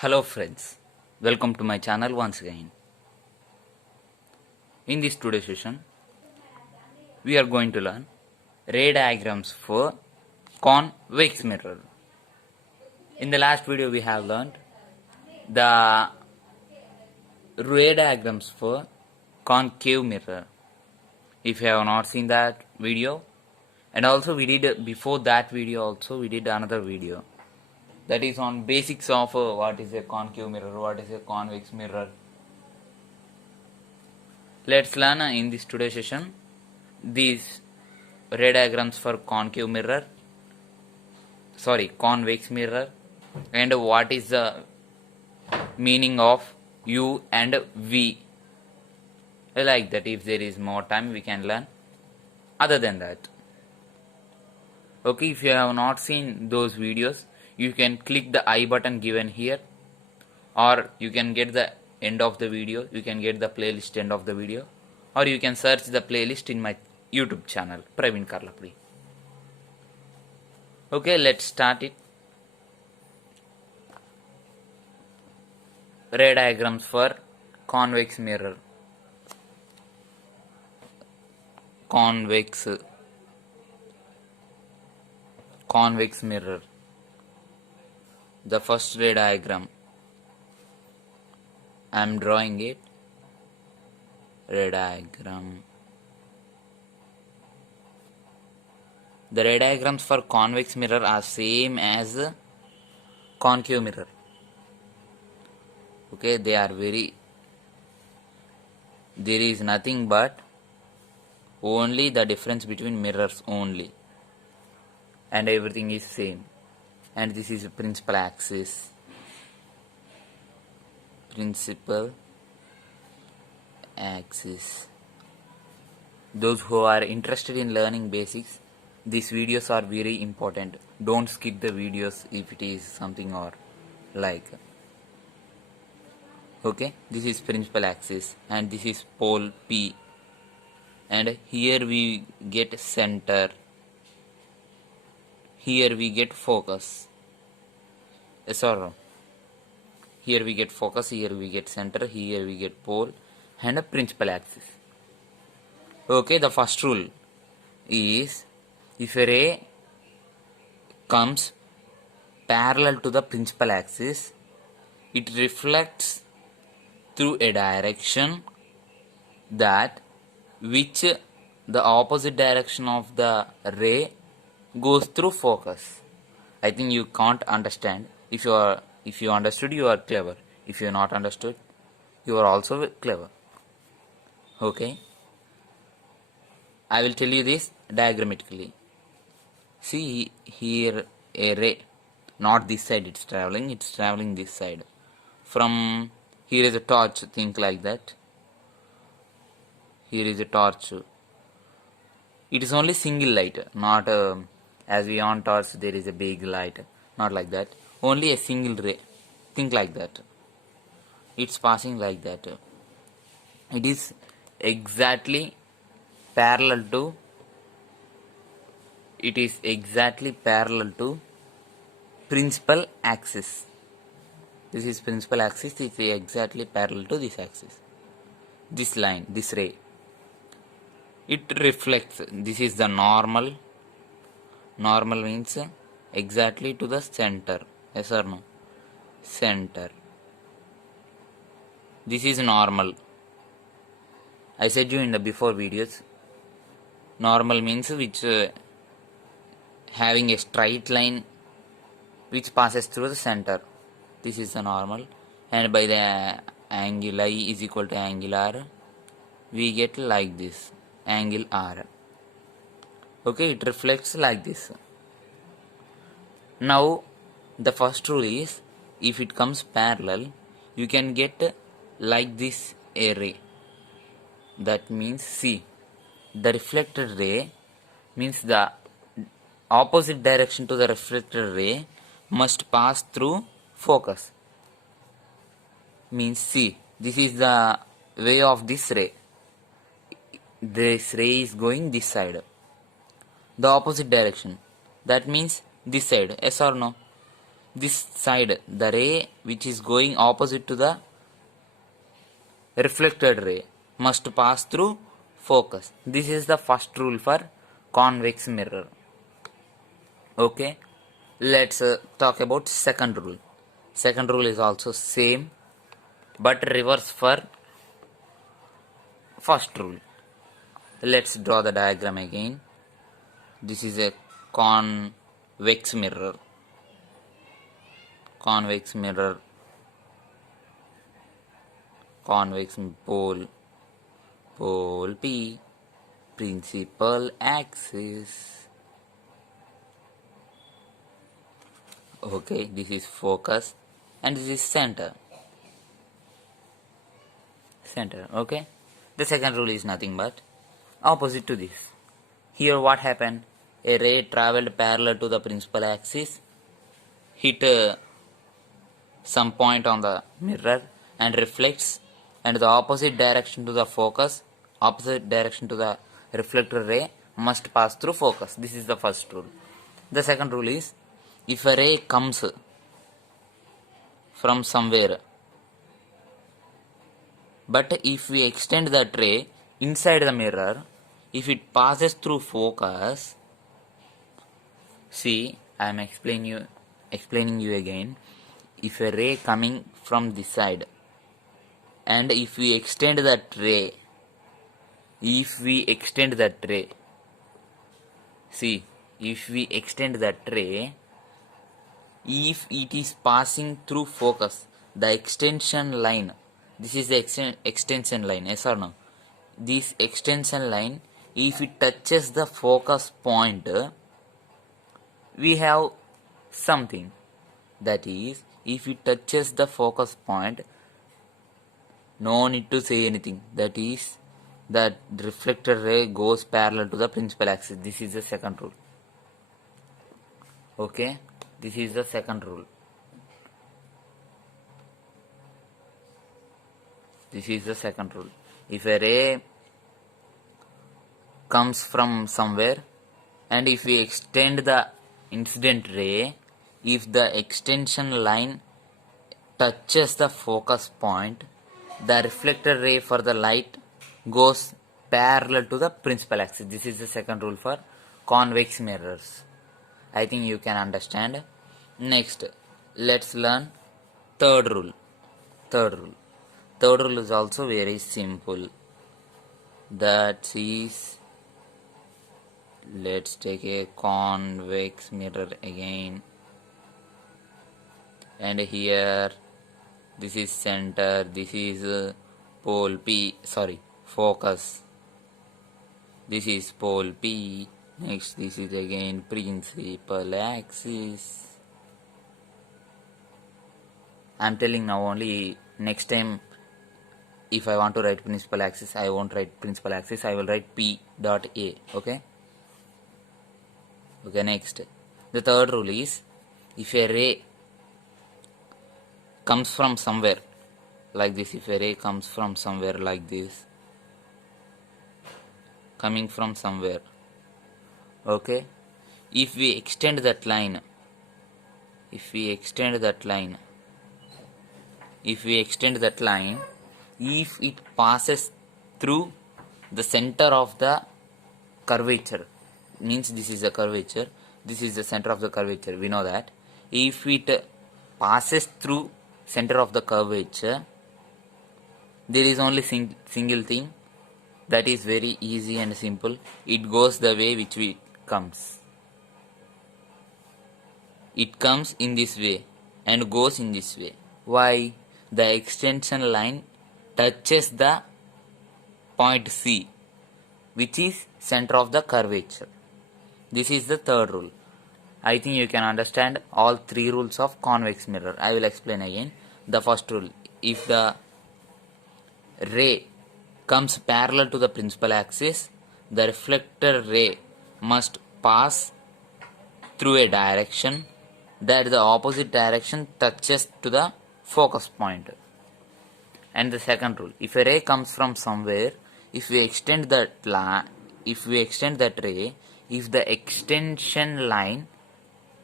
Hello friends, welcome to my channel once again. In this today's session, we are going to learn ray diagrams for convex mirror. In the last video we have learned the ray diagrams for concave mirror. If you have not seen that video, and also we did before that video also we did another video that is on basics of what is a concave mirror, what is a convex mirror. Let's learn in this today's session these ray diagrams for convex mirror, and what is the meaning of U and V. Like that, if there is more time we can learn other than that. Okay, if you have not seen those videos, you can click the I button given here, or you can get the end of the video, you can get the playlist end of the video, or you can search the playlist in my YouTube channel Praveen Karlapudi. Okay, let's start it. Ray diagrams for convex mirror. Convex mirror. The first ray diagram, I am drawing it. Ray diagram. The ray diagrams for convex mirror are same as concave mirror. Okay, they are there is nothing but only the difference between mirrors only, and everything is same. And this is principal axis. Those who are interested in learning basics, these videos are very important. Don't skip the videos if it is something or like. Okay, this is principal axis and this is pole P, and here we get center, here we get focus. Yes or no? Here we get focus, here we get center, here we get pole and a principal axis. Okay, the first rule is, if a ray comes parallel to the principal axis, it reflects through a direction that which the opposite direction of the ray goes through focus. I think you can't understand. If you understood, you are clever. If you are not understood, you are also clever. Okay, I will tell you this diagrammatically. See here a ray, not this side it's traveling this side. From here is a torch, think like that. Here is a torch. It is only single light, not as we on torch there is a big light, not like that. Only a single ray, think like that. It's passing like that. It is exactly parallel to principal axis. This is principal axis, it is exactly parallel to this axis. This line, this ray, it reflects. This is the normal. Normal means exactly to the center. Yes or no? Center. This is normal. I said you in the before videos. Normal means which having a straight line which passes through the center. This is the normal, and by the angle I is equal to angle R, we get like this, angle R. Okay, it reflects like this. Now the first rule is, if it comes parallel, you can get like this a ray. That means, see, the reflected ray means the opposite direction to the reflected ray must pass through focus. Means, see, this is the way of this ray. This ray is going this side, the opposite direction. That means this side. Yes or no? this side, the ray which is going opposite to the reflected ray must pass through focus. This is the first rule for convex mirror. Okay, let's talk about second rule. Second rule is also same but reverse for first rule. Let's draw the diagram again. This is a convex mirror. Convex mirror, convex pole, pole P, principal axis. Okay, this is focus and this is center. Center, okay. The second rule is nothing but opposite to this. Here what happened? A ray traveled parallel to the principal axis, hit some point on the mirror and reflects, and the opposite direction to the focus, opposite direction to the reflector ray must pass through focus. This is the first rule. The second rule is, if a ray comes from somewhere, but if we extend that ray inside the mirror, if it passes through focus, see, I am explaining you again. If a ray coming from this side, and if we extend that ray, see, if we extend that ray, if it is passing through focus, the extension line, this is the extension line, yes or no? This extension line, if it touches the focus point, we have something. That is, if it touches the focus point, no need to say anything. That is, that reflector ray goes parallel to the principal axis. This is the second rule. Okay, this is the second rule. This is the second rule. If a ray comes from somewhere, and if we extend the incident ray, if the extension line touches the focus point, the reflector ray for the light goes parallel to the principal axis. This is the second rule for convex mirrors. I think you can understand. Next, let's learn third rule. Third rule is also very simple. That is, let's take a convex mirror again, and here this is center, this is pole P, focus, this is pole P. Next, this is again principal axis. I am telling now only. Next time if I want to write principal axis, I won't write principal axis, I will write P dot A. Okay, next, the third rule is, if a ray comes from somewhere like this, if a ray comes from somewhere like this, coming from somewhere, okay, if we extend that line, if we extend that line, if it passes through the center of the curvature, means this is a curvature, this is the center of the curvature, we know that. If it passes through center of the curvature, there is only single thing, that is very easy and simple. It goes the way which it comes. It comes in this way and goes in this way. Why? The extension line touches the point C, which is center of the curvature. This is the third rule. I think you can understand all three rules of convex mirror. I will explain again. The first rule, if the ray comes parallel to the principal axis, the reflector ray must pass through a direction that the opposite direction touches to the focus point. And the second rule, if a ray comes from somewhere, if we extend that ray, if the extension line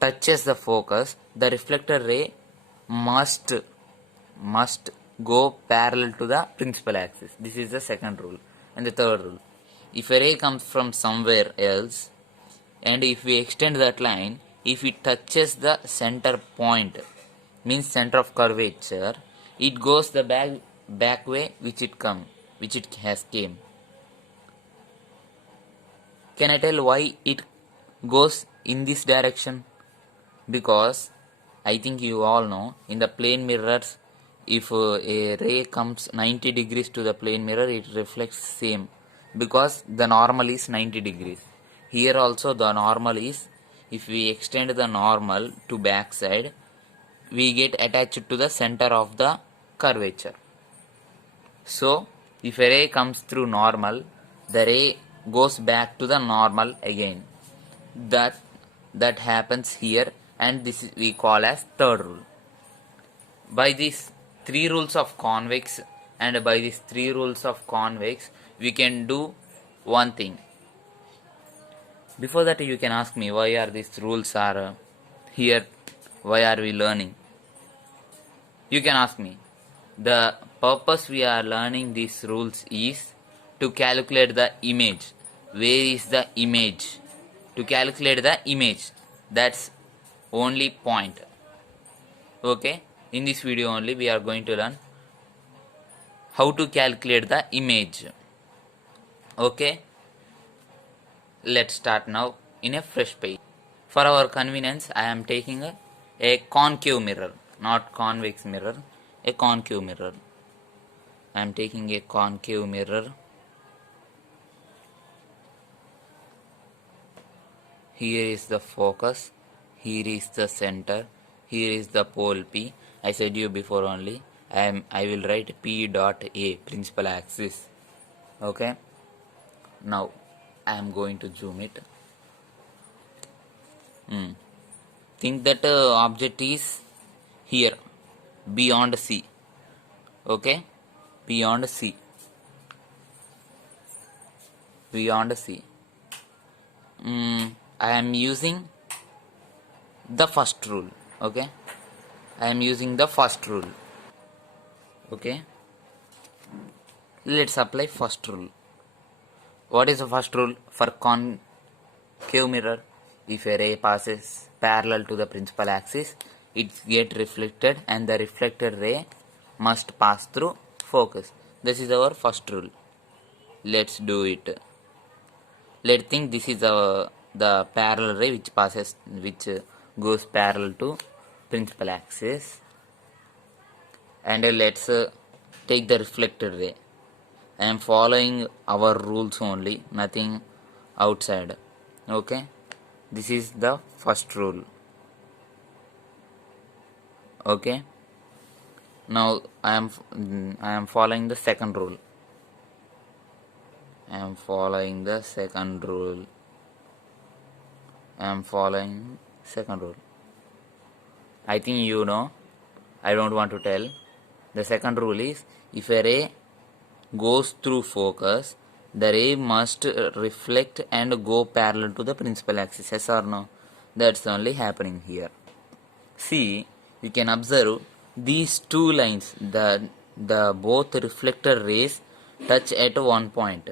touches the focus, the reflected ray must go parallel to the principal axis. This is the second rule. And the third rule, if a ray comes from somewhere else and if we extend that line, if it touches the center point, means center of curvature, it goes the back way which it has came. Can I tell why it goes in this direction? Because I think you all know, in the plane mirrors, if a ray comes 90 degrees to the plane mirror, it reflects same, because the normal is 90 degrees. Here also the normal is, if we extend the normal to back side, we get attached to the center of the curvature. So if a ray comes through normal, the ray goes back to the normal again. That happens here, and this is we call as third rule. By these three rules of convex we can do one thing. Before that, you can ask me, why are these rules are here, why are we learning? You can ask me. The purpose we are learning these rules is to calculate the image. Where is the image? To calculate the image. That's only point. Okay, in this video only we are going to learn how to calculate the image. Okay, let's start now in a fresh page. For our convenience, I am taking a concave mirror, not convex mirror, a concave mirror. I am taking a concave mirror. Here is the focus, here is the center, here is the pole P. I said you before only, I will write P dot A, principal axis. Okay, now I am going to zoom it. Think that object is here, beyond C. Okay, beyond C. I am using the first rule. Okay, I am using the first rule. Okay, let's apply first rule. What is the first rule for concave mirror? If a ray passes parallel to the principal axis, it gets reflected and the reflected ray must pass through focus. This is our first rule. Let's do it. Let's think this is the parallel ray which goes parallel to principal axis, and let's take the reflected ray. I am following our rules only, nothing outside. Okay, this is the first rule. Okay, now I am following the second rule. I am following second rule. I think you know, I don't want to tell. The second rule is, if a ray goes through focus, the ray must reflect and go parallel to the principal axis. Yes or no? That's only happening here. See, you can observe these two lines, the both reflected rays touch at one point.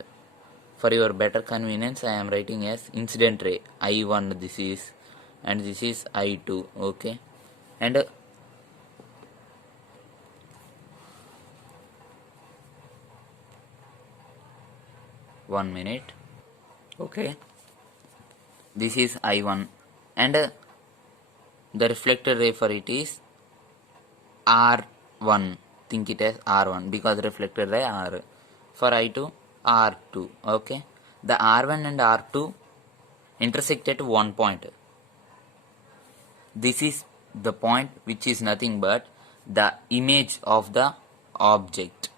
For your better convenience, I am writing as incident ray I1 this is, and this is I2. Okay, and 1 minute. Okay, this is I1, and the reflected ray for it is R1. Think it as R1 because reflected ray R. For I2, R2. Okay, the R1 and R2 intersect at one point. This is the point which is nothing but the image of the object.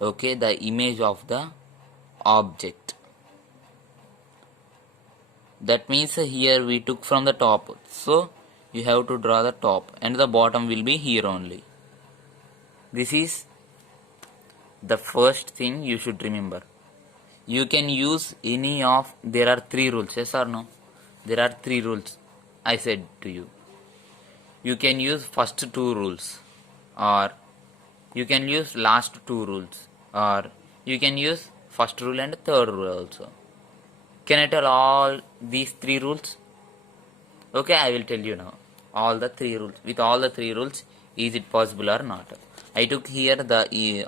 Okay, the image of the object. That means here we took from the top, so you have to draw the top, and the bottom will be here only. This is the first thing you should remember. You can use any of, there are three rules, yes or no? There are three rules. I said to you, you can use first two rules, or you can use last two rules, or you can use first rule and third rule also. Can I tell all these three rules? Okay, I will tell you now. All the three rules. With all the three rules, is it possible or not? I took here the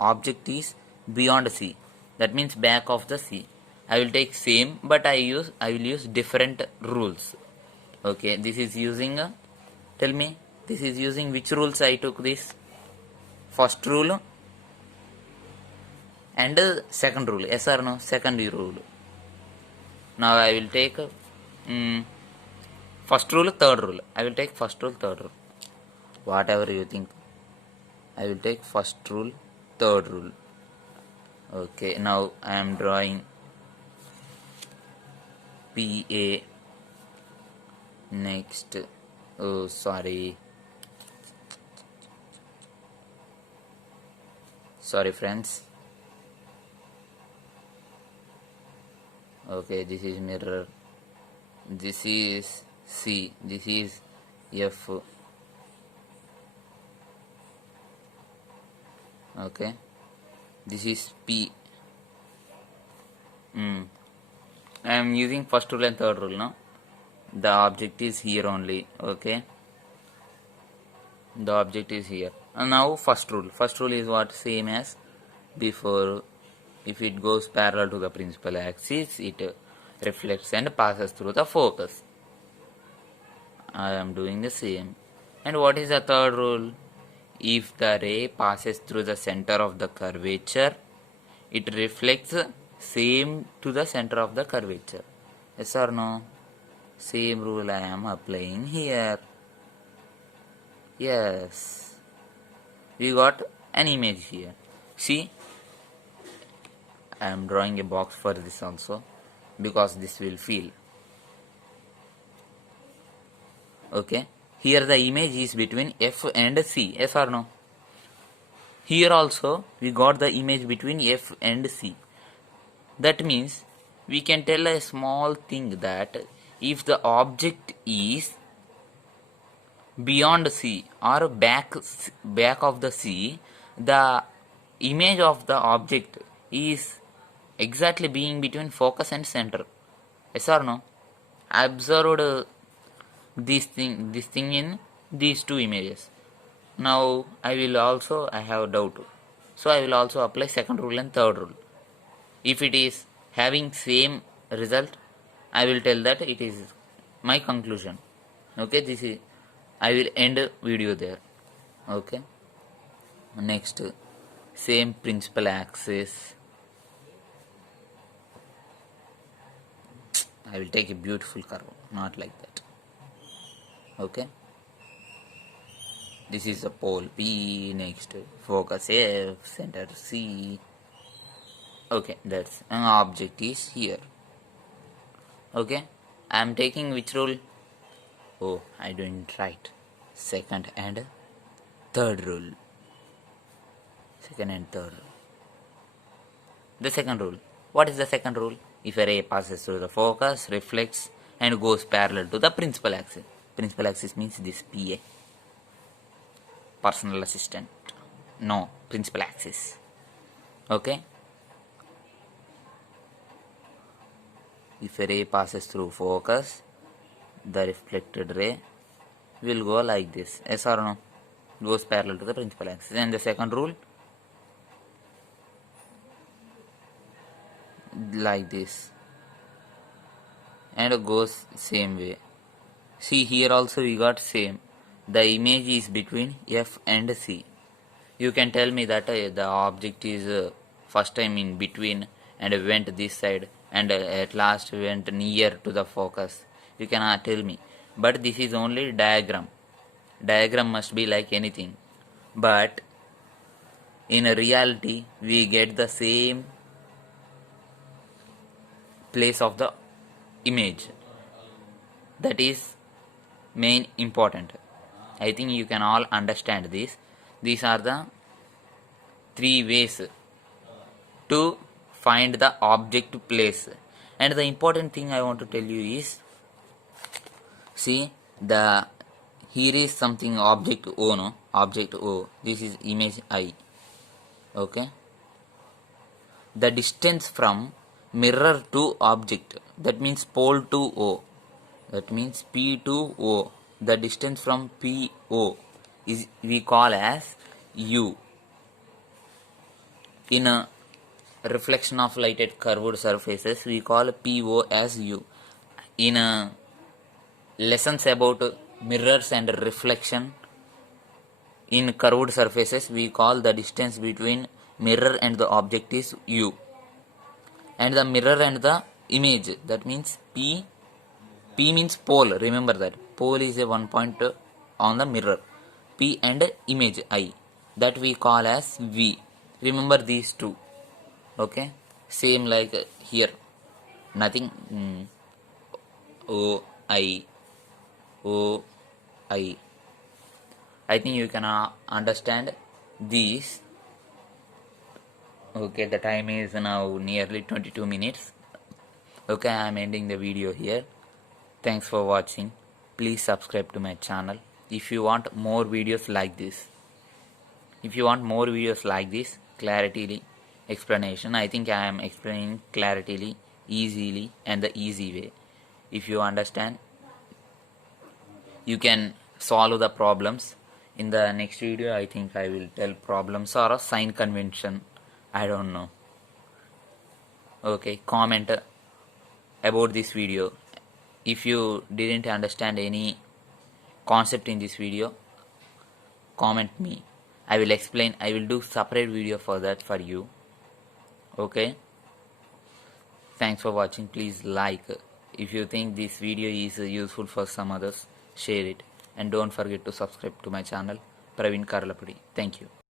object is beyond C. That means back of the C. I will take same, but I will use different rules. Okay, this is using. Tell me, this is using which rules I took this? First rule and second rule. Yes or no? Second rule. Now I will take first rule, third rule. I will take first rule, third rule. Whatever you think. I will take first rule, third rule. Okay, now I am drawing PA. Next. Oh, sorry. Sorry, friends. Okay, this is mirror. This is C. This is F. Okay, this is P. I am using first rule and third rule now. The object is here only. Okay, the object is here. And now first rule. First rule is what? Same as before. If it goes parallel to the principal axis, it reflects and passes through the focus. I am doing the same. And what is the third rule? If the ray passes through the center of the curvature, it reflects same to the center of the curvature. Yes or no? Same rule I am applying here. Yes. We got an image here. See? I am drawing a box for this also, because this will feel. Okay. Here the image is between F and C. Yes or no? Here also we got the image between F and C. That means we can tell a small thing that if the object is beyond C or back of the C, the image of the object is exactly being between focus and center. Yes or no? I observed this thing in these two images. Now I have doubt, so I will also apply second rule and third rule. If it is having same result, I will tell that it is my conclusion. Okay, I will end video there. Okay, next, same principal axis. I will take a beautiful curve, not like that. Okay, this is the pole P. Next, focus F, center C. Okay, that's an object is here. Okay, I am taking which rule? Oh, I didn't write. Second and third rule. Second and third rule. The second rule. What is the second rule? If a ray passes through the focus, reflects and goes parallel to the principal axis. Principal axis means this PA. Personal assistant. No, principal axis. Okay. If a ray passes through focus, the reflected ray will go like this. Yes or no? Goes parallel to the principal axis. And the second rule, like this, and goes same way. See, here also we got same. The image is between F and C. You can tell me that the object is first time in between and went this side, and at last went near to the focus. You cannot tell me. But this is only diagram. Diagram must be like anything. But in reality, we get the same place of the image. That is main important. I think you can all understand this. These are the three ways to find the object place. And the important thing I want to tell you is, See, the here is something object O, no? Object O. This is image I. Okay. The distance from mirror to object, that means pole to O. That means P to O. The distance from PO is we call as U. In a reflection of light at curved surfaces, we call PO as U. In lessons about mirrors and reflection in curved surfaces, we call the distance between mirror and the object is U. And the mirror and the image, that means P means pole. Remember that pole is a one point on the mirror. P and image I, that we call as V. Remember these two. Okay, same like here, nothing. O I think you can understand these. Okay, the time is now nearly 22 minutes. Okay, I am ending the video here. Thanks for watching. Please subscribe to my channel if you want more videos like this. Clarity explanation, I think I am explaining clarity, easily, and the easy way. If you understand, you can solve the problems. In the next video, I think I will tell problems or a sign convention. I don't know. Okay, comment about this video. If you didn't understand any concept in this video, comment me. I will explain. I will do separate video for that for you. Okay. Thanks for watching. Please like. If you think this video is useful for some others, share it. And don't forget to subscribe to my channel, Praveen Karlapudi. Thank you.